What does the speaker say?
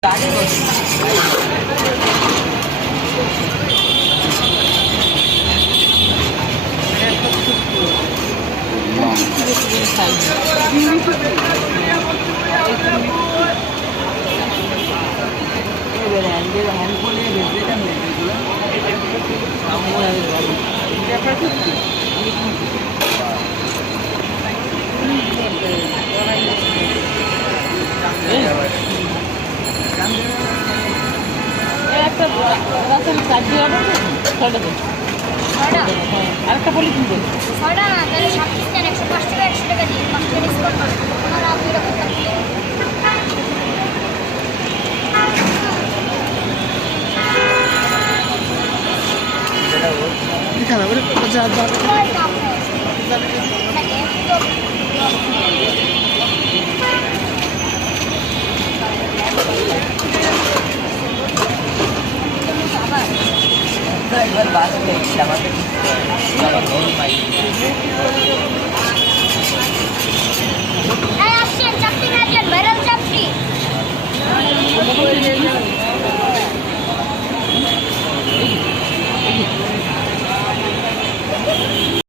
একটা রাতের চার্জি অর্ডার ছয়টা দিন ছয়টা? আরেকটা পলিথিন দিন ছয়টা? না তাহলে সাত পিস একশো পাঁচ টাকা একশো টাকা দিন পাঁচ টাকা ডিসকাউন্ট করে ওনারা আপনি এরকম থাকলে একবার বাস পেয়েছিল আমাদের